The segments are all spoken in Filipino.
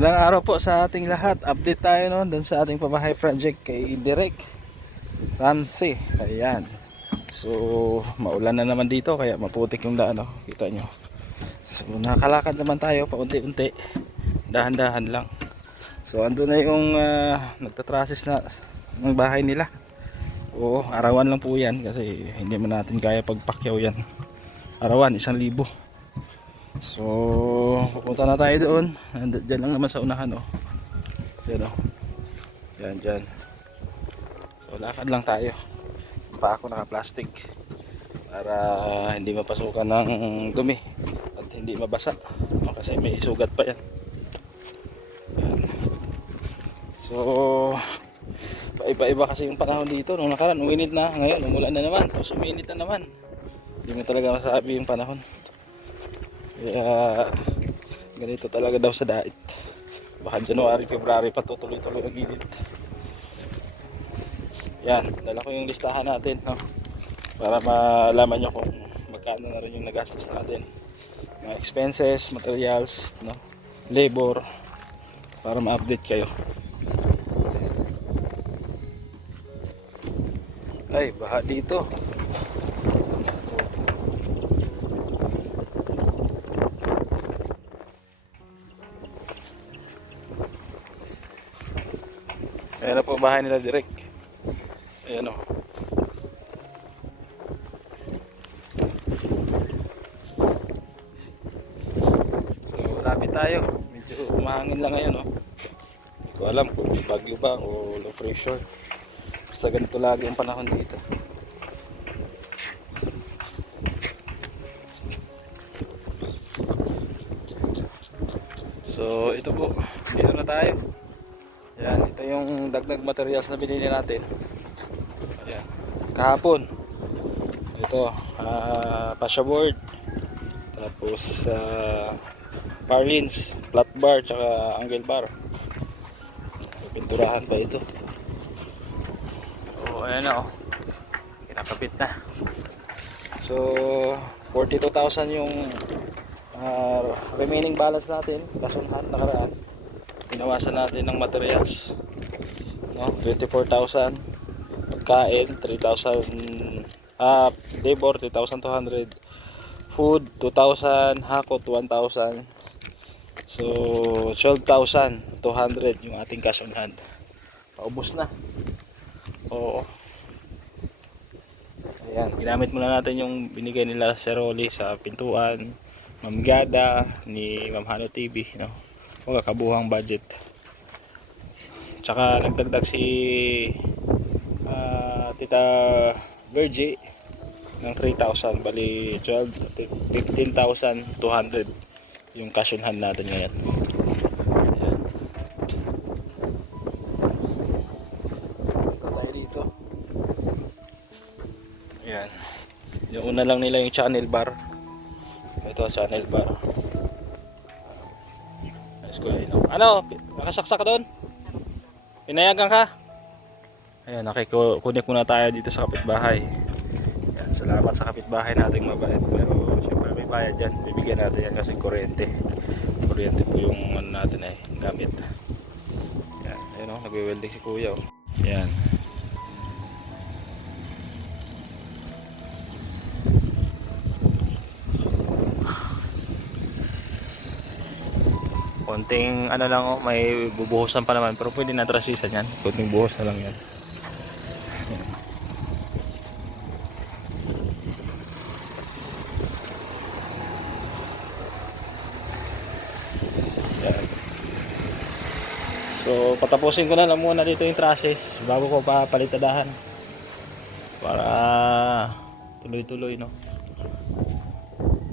Magandang araw po sa ating lahat. Update tayo noon dun sa ating pabahay project kay Direk Ramsey. Ayan. So, maulan na naman dito kaya maputik yung daan, oh. Kita nyo. So, nakakalakad naman tayo paunti-unti. Dahan-dahan lang. So, andun na yung nagtatrasis na ng bahay nila. Oo, arawan lang po yan kasi hindi man natin kaya pagpakyaw yan. Arawan, 1,000. So, pupunta na tayo doon. Diyan lang naman sa unahan, oh. Diyan, oh. Diyan, diyan. So, lakad lang tayo. Pa ako naka-plastic para hindi mapasukan ng dumi at hindi mabasa, no? Kasi may sugat pa yan. Yan. So, iba-iba kasi yung panahon dito. Nung nakaraan, uminit na. Ngayon, umulan na naman. Tapos uminit na naman. Hindi mo talaga masabi yung panahon. Kaya ganito talaga daw sa dait. Baka January, February pa tutuloy-tuloy ang init. Yan, dala ko yung listahan natin, no? Para malaman nyo kung magkano na rin yung nagastos natin. Mga expenses, materials, no? Labor, para ma-update kayo. Ay, baha dito. Ayan na po bahay nila Direk. Ayan o. So lapit tayo. Medyo umahangin lang ngayon o. Hindi ko alam kung bagyo ba o low pressure. Basta ganito lagi ang panahon dito. So ito po. Dito na tayo. Yan, ito yung dagdag materials na binili natin. Ayan, kahapon. Ito, fascia board. Tapos, parlins, flat bar, tsaka angle bar. Pinturahan pa ito. Oh, ayan na, oh. Kinakabit na. So, 42,000 yung remaining balance natin. Kasunhan, nakaraan. Pinawasan natin ng materials, no? 24,000 pagkain, 3,000 labor, 3,200 food, 2,000 hakot, 1,000. So 12,200 yung ating cash on hand. Paubos na. Oo. Ayan, ginamit muna natin yung binigay nila sa Rolly sa pintuan, Ma'am Gada ni Ma'am Hano TV, no? Kabuhang budget. Tsaka nagdagdag si Tita Virgie ng 3,000, bali 15,200 yung cash on hand natin ngayon. Ayan. Tayo dito. Ayan. Yung una lang nila yung channel bar. Ito channel bar. Ano? Nakasaksak ka doon? Pinayagan ka? Ayan, nakikunik muna tayo dito sa kapitbahay. Ayan, salamat sa kapitbahay nating mabait. Pero syempre may bayad yan. Bibigyan natin yan kasi kuryente. Kuryente po yung ano natin ay gamit. Ayan, ayan o, nagwe-welding si kuya o. Ayan. Konting ano lang, oh, may bubuhusan pa naman pero pwede na trasisan yan. Konting buhos na lang yan. Yan. So patapusin ko na lang muna dito yung trusses bago ko papalitadahan para tuloy-tuloy, no.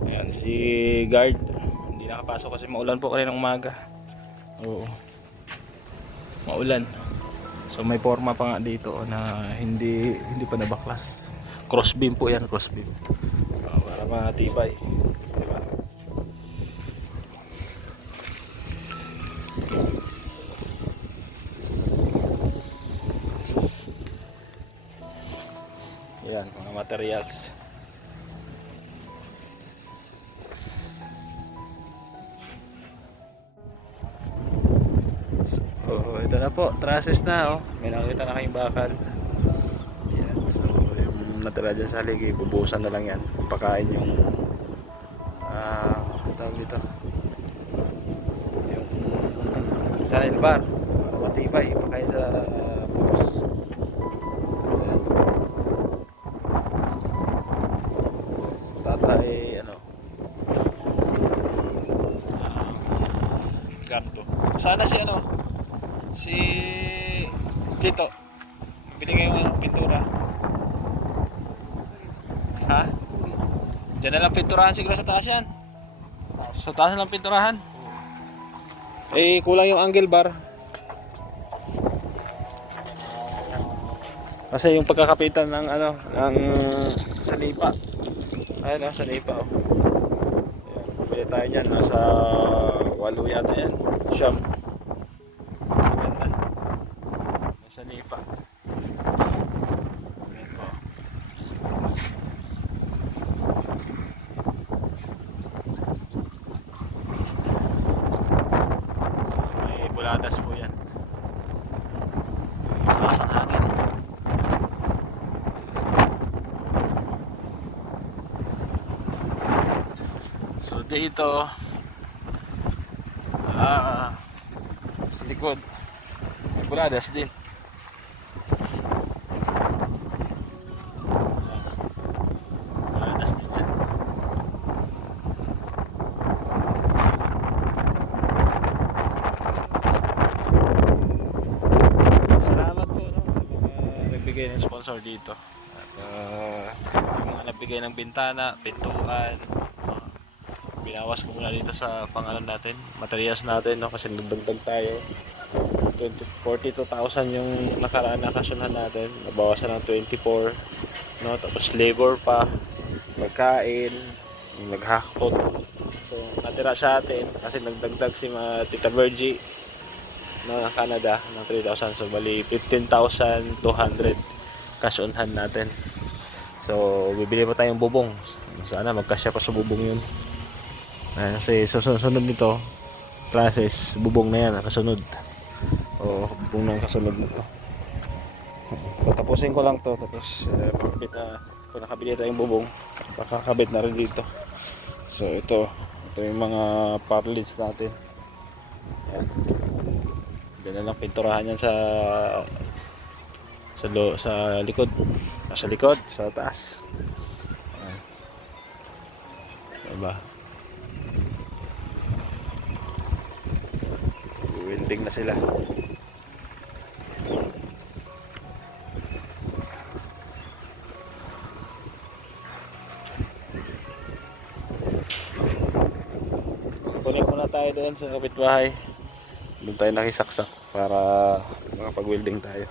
Ayan si guard hindi nakapasok kasi maulan po kaninang umaga. Oo, maulan. So may forma pa nga dito na hindi pa nabaklas. Cross beam po yan, cross beam. Para matibay, diba? Yan, mga materials. ito na po, trusses na oh. May nakita na kayong bakal. Yan. So yung natira dyan sa haligi, bubusan na lang yan. Pakain yung tawag dito, yung channel bar para matibay, pakain sa bus. Yan. Tatay ano, ganto. Sana si ano, si Chito, bili kayong ano, pintura. Ha? Diyan na lang pinturahan siguro sa taas yan. Sa taas na lang pinturahan. Eh, kulang yung angle bar. Kasi yung pagkakapitan ng ano, ng salipa. Ayan o, salipa o. Ayan, pwede tayo dyan. Nasa 8 yata yan. Siyam. Ganda. Nasa salipa. Ayan po. So, may buladas po yan. Pasang hangin. So dito sa likod may buladas din. Buladas din yan. Salamat po no, sa mga nagbigay ng sponsor dito. At yung mga nagbigay ng bintana, pintuan. Binawas ko muna dito sa pangalan natin, materials natin no, kasi nagdagdag tayo. 42,000 yung nakaraan na kasunhan natin, nabawasan ng 24 no, tapos labor pa, magkain, naghakot. So natira sa atin kasi nagdagdag si Tita Virgie no, ng Canada ng 3,000, so bali 15,200 kasunhan natin. So bibili pa tayong bubong, sana magkasya pa sa bubong yun. Kasi susunod nito trusses, bubong na yan kasunod, o bubong na kasunod na to. Patapusin ko lang to, tapos pakabit na, kung nakabili tayong bubong makakabit na rin dito. So ito yung mga parlits natin. Yan. Diyan na lang pinturahan yan sa likod, sa likod, sa taas. Yan. Diba? Winding na sila. Kunin muna tayo doon sa kapitbahay. Doon tayo nakisaksak para makapag-welding tayo.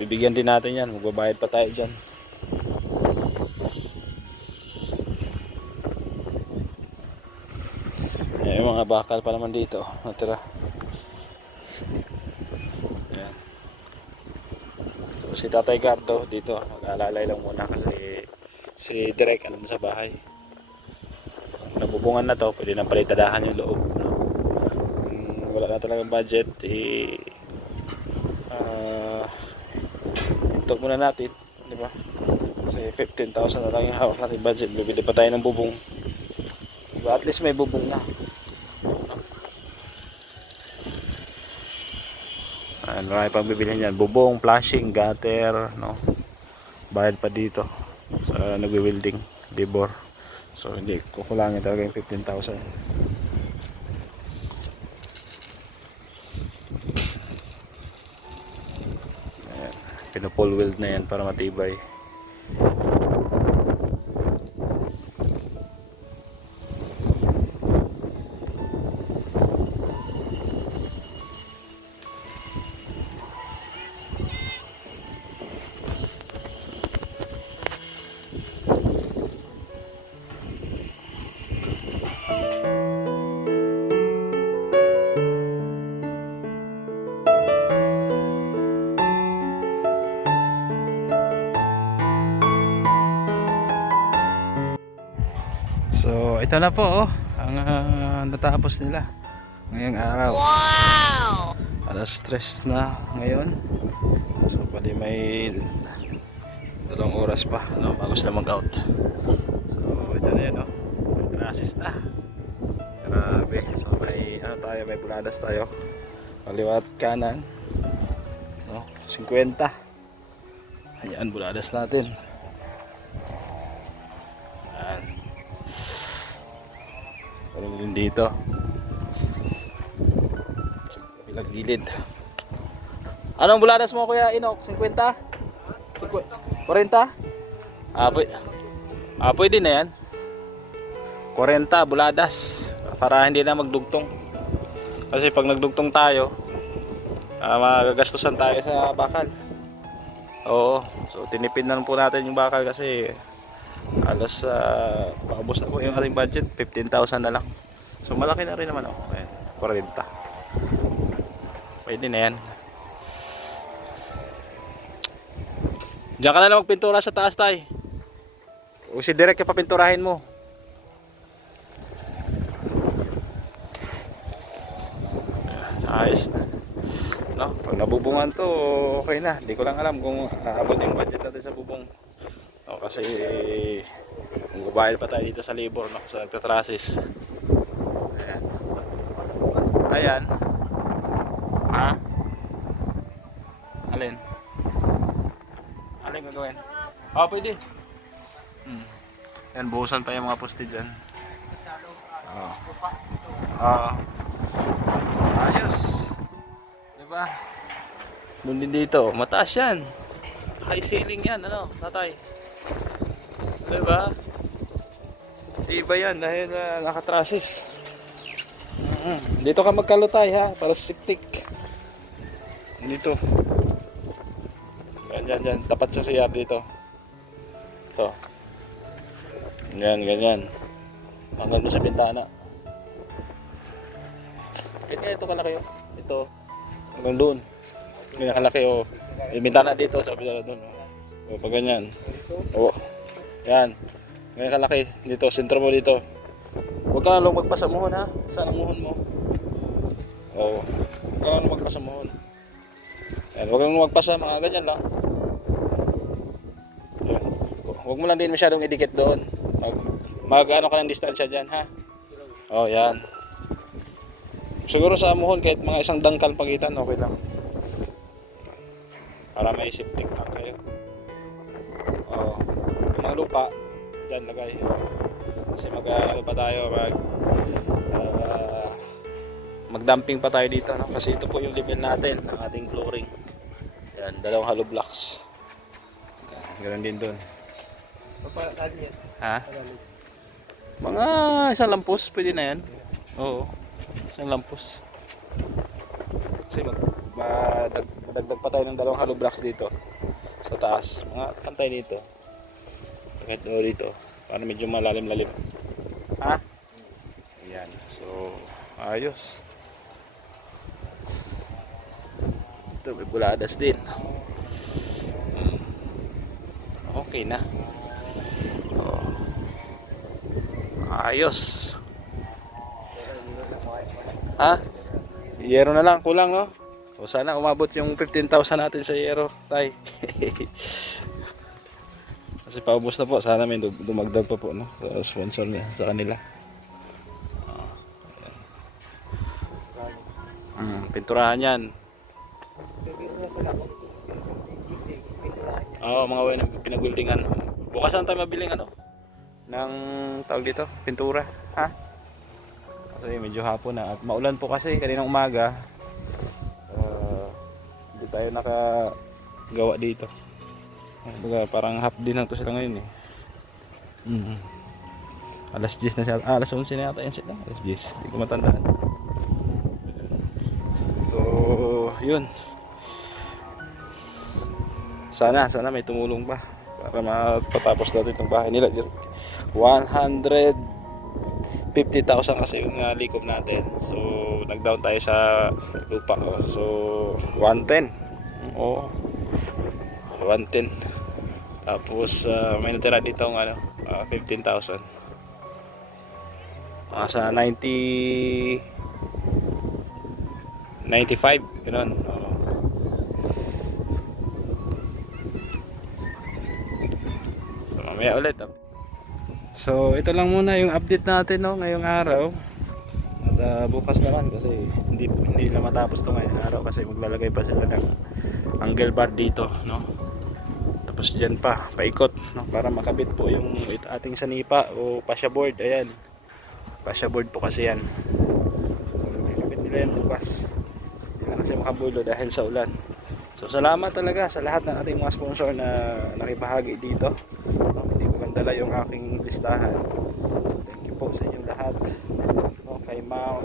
Bibigyan din natin yan, magbabayad pa tayo dyan. Yung mga bakal pa naman dito natira. Ayan. Si Tatay Gardo dito mag-aalalay lang muna kasi si Direk ano sa bahay. Nabubungan na to, pwede nang palitadahan yung loob no? Wala na talagang budget ito muna natin, di ba? Kasi 15,000 na lang yung hawak natin budget, bibili pa tayo ng bubong, diba? At least may bubong na. Marami pang bibilhin yan, bubong, flashing, gutter no? Bayad pa dito sa nagwi-welding, labor. So hindi kukulangin talaga yung 15,000. Ayan, pinupol weld na yan para matibay. So ito na po ang natapos nila ngayong araw. Wow! alas 3 na ngayon. So pwede may 2 oras pa, no, bago sila mag-out. So ito na yun, no? May trasis na. Grabe. So may ano tayo, may buladas tayo. Kaliwat kanan, no? 50. Ayan, buladas natin. Ayan. Parang din dito. Kabilang gilid. Anong buladas mo, Kuya Inok? 50? 40? Pwede na yan. 40 buladas. Para hindi na magdugtong. Kasi pag nagdugtong tayo, magagastusan tayo sa bakal. Oo. So tinipid na po natin yung bakal kasi alas paubos na po yung ating budget. 15,000 na lang. So malaki na rin naman. Ayan, 40. Pwede na yan. Diyan ka na lang magpintura sa taas, tay. O si Direk yung papinturahin mo. Ayos na. No, pag nabubungan to, okay na. Hindi ko lang alam kung aabot yung budget natin sa bubong. No, kasi magbabayad pa tayo dito sa labor, no, sa nagtatrasis. Ayan. Ayan. Ha? Alin? Alin gagawin? Pwede. Yan, buhusan pa yung mga poste dyan. Ayos. Diba? Doon din dito, mataas yan. High ceiling yan, ano, tatay? Diba? Diba yan dahil nakatrasis. Dito ka magkalutay, ha, para sa siptik. Dito. Yan, tapat sa CR dito. Ito. Ganyan. Hanggang doon sa bintana. Kaya ito kalaki, oh. Ito. Hanggang doon. Ganyan kalaki, oh. Yung bintana dito, sa bintana doon. O, pag ganyan. O. Yan. Ganyan kalaki. Dito, sentro mo dito. Huwag ka lang magpasa muhon, ha. Saan ang muhon mo? O. Huwag ka lang magpasa muhon. Yan. Huwag kang magpasa, mga ganyan lang. Yan. Huwag mo lang din masyadong idikit doon. Mag-ano ka ng distansya dyan, ha. O, yan. Siguro sa amuhon kahit mga isang dangkal pagitan, okay lang. Para may siptik lang kayo. Oo. Yung mga lupa, dyan lagay. Kasi ano pa tayo, magdumping pa tayo dito, no? Kasi ito po yung level natin ng ating flooring. Yan, 2 hollow blocks. Ganun din doon. Ha? Mga isang lampos, pwede na yan. Oo. Isang lampos. Kasi dagdag pa tayo ng 2 hollow blocks dito sa taas. Mga pantay dito. Kahit dito. Para medyo malalim-lalim. Ha? Ayan. So, ayos. Ito, may buladas din. Okay na. Ayos. Ha? Yero na lang, kulang, no? O sana umabot yung 15,000 natin sa yero, tay. Kasi paubos na po, sana may dumagdag pa po, no? Sa sponsor niya, sa kanila. Pinturahan yan. Oo, mga way na pinagbuildingan. Bukas lang tayo mabiling ano? Ng tawag dito, pintura. Ha? Kasi medyo hapon na. At maulan po kasi kaninang umaga. Hindi tayo nakagawa dito. Parang half din lang to sila ngayon eh. Alas 10 na siya. Alas 11 na yata yan sila. Alas 10. Hindi ko matandaan. So, yun. Sana may tumulong pa para mapatapos natin itong bahay nila. 150,000 kasi yung likom natin. So nag-down tayo sa lupa. So 110. Oo. 110. Tapos may natira dito ng 15,000. Sa 90 95, gano'n. Oo. So mamaya ulit. So ito lang muna yung update natin, no, ngayong araw. At bukas naman kasi hindi na matapos to ngayong araw kasi maglalagay pa sila ng angle bar dito, no. Tapos dyan pa paikot, no, para makabit po yung ating sanipa o fascia board. Ayan, fascia board po kasi yan. Makabit nila yan bukas. Hindi na kasi makabulo dahil sa ulan. So salamat talaga sa lahat ng ating mga sponsor na nakibahagi dito, no, hindi ko mandala yung aking listahan. Thank you po sa inyong lahat, no, kay Ma'am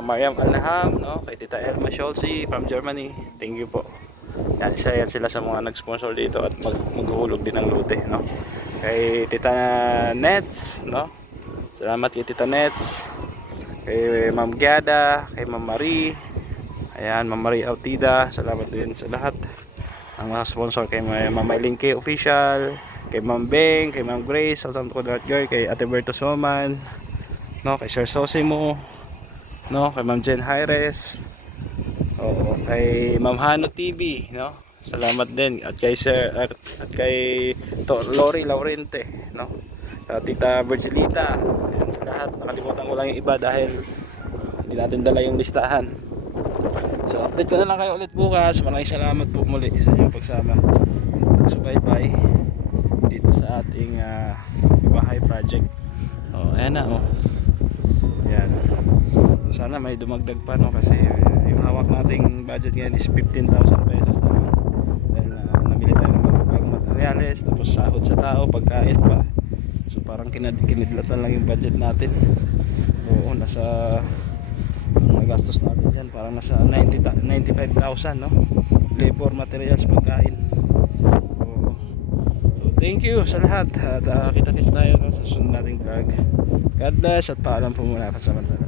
Mariam Alnaham, no, kay Tita Elma Scholzi from Germany. Thank you po. Yan, isa yan sila sa mga nag-sponsor dito at maghuhulog din ng lute, no. Kay Tita Nets, no, salamat kay Tita Nets, kay Ma'am Giada, kay Ma'am Marie, ayan, Ma'am Marie Autida, salamat din sa lahat ang mga sponsor, kay Ma'am Maylingke Official, kay Ma'am Beng, kay Ma'am Grace, Sultan Kudarat Girl, kay Ate Berto Soman, no, kay Sir Sosimo, no, kay Ma'am Jen Jaires, oo, kay Ma'am Hano TV, no, salamat din, at kay Sir at kay Lori Laurente, no, Tita Virgilita, ayan, sa lahat. Nakalimutan ko lang yung iba dahil hindi natin dala yung listahan. So update ko na lang kayo ulit bukas. Maraming salamat po muli sa inyong pagsama, pagsubaybay dito sa ating bahay project. Oh, ayan na, oh. Ayan. Sana may dumagdag pa, no, kasi yung hawak nating budget ngayon is 15,000 pesos na lang. Dahil namili tayo ng bagong materials, tapos sahod sa tao, pagkain pa. So parang kinidlatan lang yung budget natin. Oo, nasa nagastos natin dyan parang nasa 95,000, no, labor, materials, pagkain. So thank you sa lahat at kita-kits tayo, no, sa sunod nating vlog. God bless at paalam po muna kasamantala.